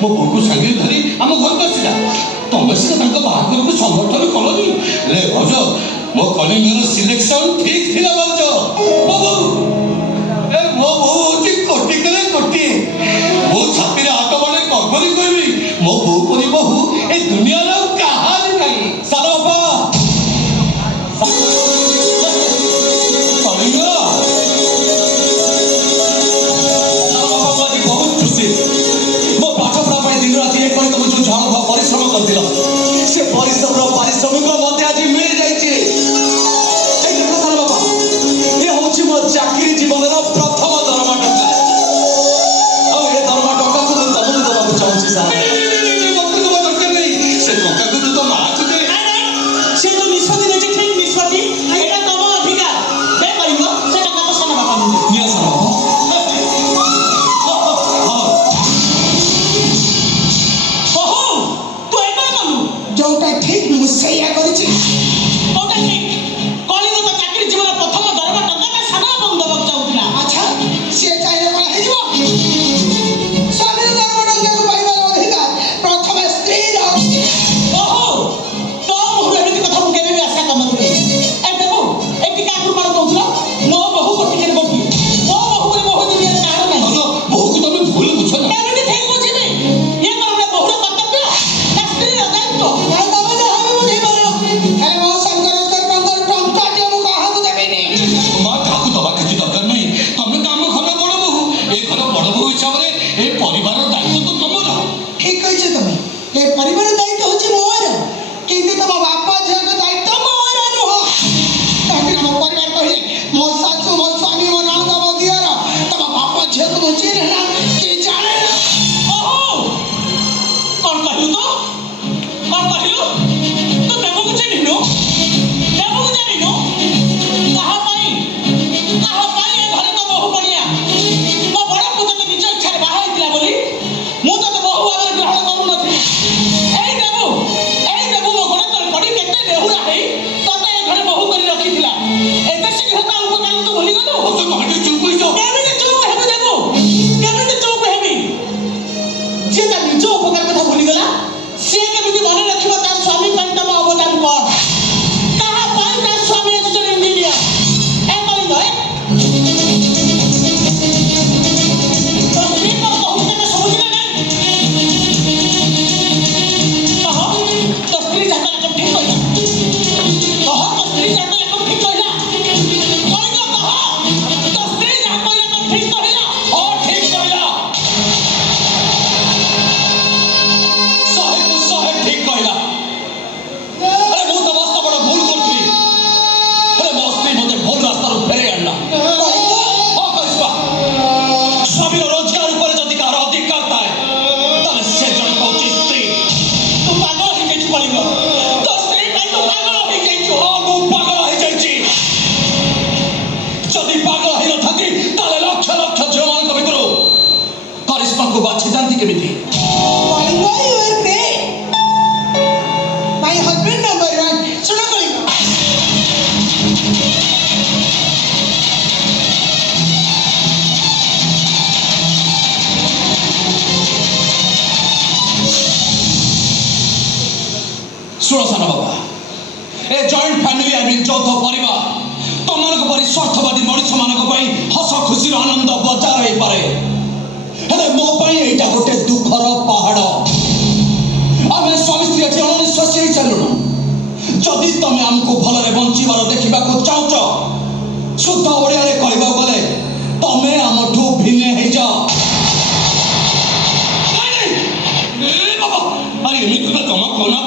मो बो को संगे धरी हम घर को आसिला तुम सीना तांको बाहागर को समर्थन कलनी ले भज मो कलिंगर सिलेक्शन ठीक थिला भज बाबू ए मो बो होची कोटी करे कोटी मो छाती रे हाथ बने करबरी कहबी मो बो परी बहु ए दुनिया रो कहानी नहीं सारा बाबा कलिंगर परिश्रम कर से परिश्रम पारिश्रमिक मत आज मिल जाइए बाबा ये हूँ मो चाकरी जीवन प्रथम दरमा टका ए दरमा टका को तुमको देवाक चाहूँ साहब मत देवा दरकार नहीं से टका को तो माँ को दे से तो निष्पत्ति नहीं ठीक निष्पत्ति एटा तुम अधिकार दे परिबो से टका तो साना बाबा निया साना बाबा जोटा ठीक मुझसे या करिछि ओटा ठीक कलिंग तो चाकरी जीवन प्रथम दरमा टका का साना बंद दबक चाउतला अच्छा से चाहे कोन हे जीवो स्वामी दरमा टका को पाइबार अधिकार प्रथम स्त्री रो ओहो तो मोर एमिति कथा मु केबे आशा करनथि ए देखो ए टिका आगु मार कहउला मो बहु कोटी के बटी मो बहु रे बहु दुनिया कार नै तो बहु को तुम भूल बुझो ना एमिति ठीक बुझिबे ये करने बहु रो कर्तव्य ना स्त्री रो दायित्व परिवार दायित्व होची मोर किंतु तम बापा झे को दायित्व मोर नुह ताकि हम परिवार कहिले मो सासु मो स्वामी मो नंद मो दियर तम बापा झे को मो चिन्ह ना के जाने ना ओहो कोन कहलु तो देवो को चिन्हनु देवो को जानिनु कहा पाई ए घरे तो बहु बनिया मो बड़ पुत तो निज इच्छा रे बाहा हितला बोली मु तो बहु आदर ग्रहण करू नथि ए देबू मो घरे तो पड़ी केते लेहुरा हेई तते ए घरे बहु करी रखिथिला एते शीघ्र का उपकार तो भूली गलो हो तो कहते चुप होई जाओ केबे चुप हेबे देबू केबे चुप हेबी जे ता निज उपकार कथा भूली गला से केबे मने रखिबो ता स्वामी ପାଇଁ तम अवदान कर कहा पाई ता स्वामी एजुकेशन इंजीनियर ए कलिंग तो स्त्री को बहुत के समझ में नहीं तो स्त्री जाता को ठीक कहला तो स्त्री जाता को ठीक कहला कोई तो स्त्री जाता को ठीक कहला ओ ठीक कहला सहे ठीक कहला अरे मु तो मस्त बड़ भूल करथि अरे मो स्त्री मते भूल रास्ता रो फेरे आनला ओ कइसबा स्वामी रोजगार ऊपर जदी कार अधिकार थाए तले से जन कहछि स्त्री तू पागल हो जाइछु कलिंग तो स्त्री भाई तो पागल हो जाइछु हो मु पागल हो जाइछि जदी पागल हो नथाती तले लक्ष लक्ष जवान को भितरो करिश्मा को बाछि जानती केमिति कलिंग you are great my husband number 1 सुनो कलिंग सुनो साना बाबा a joint family I mean चौथ परिवार तमनक परि स्वार्थवादी मनुष्य मानक पई हस खुशी आनंद बजार होई पारे हेले मो पई एटा गोटे दुखर पहाड़ आमे स्वामी स्त्री अछि अनिश्वासी होई चलुनु जदि तमे हमको भलरे बंचीबार देखिबा को चाहूच शुद्ध ओडिया रे कहबा गले तमे हमठू भिने हे जा नहीं बाबा अरे एमिति तो तम कोना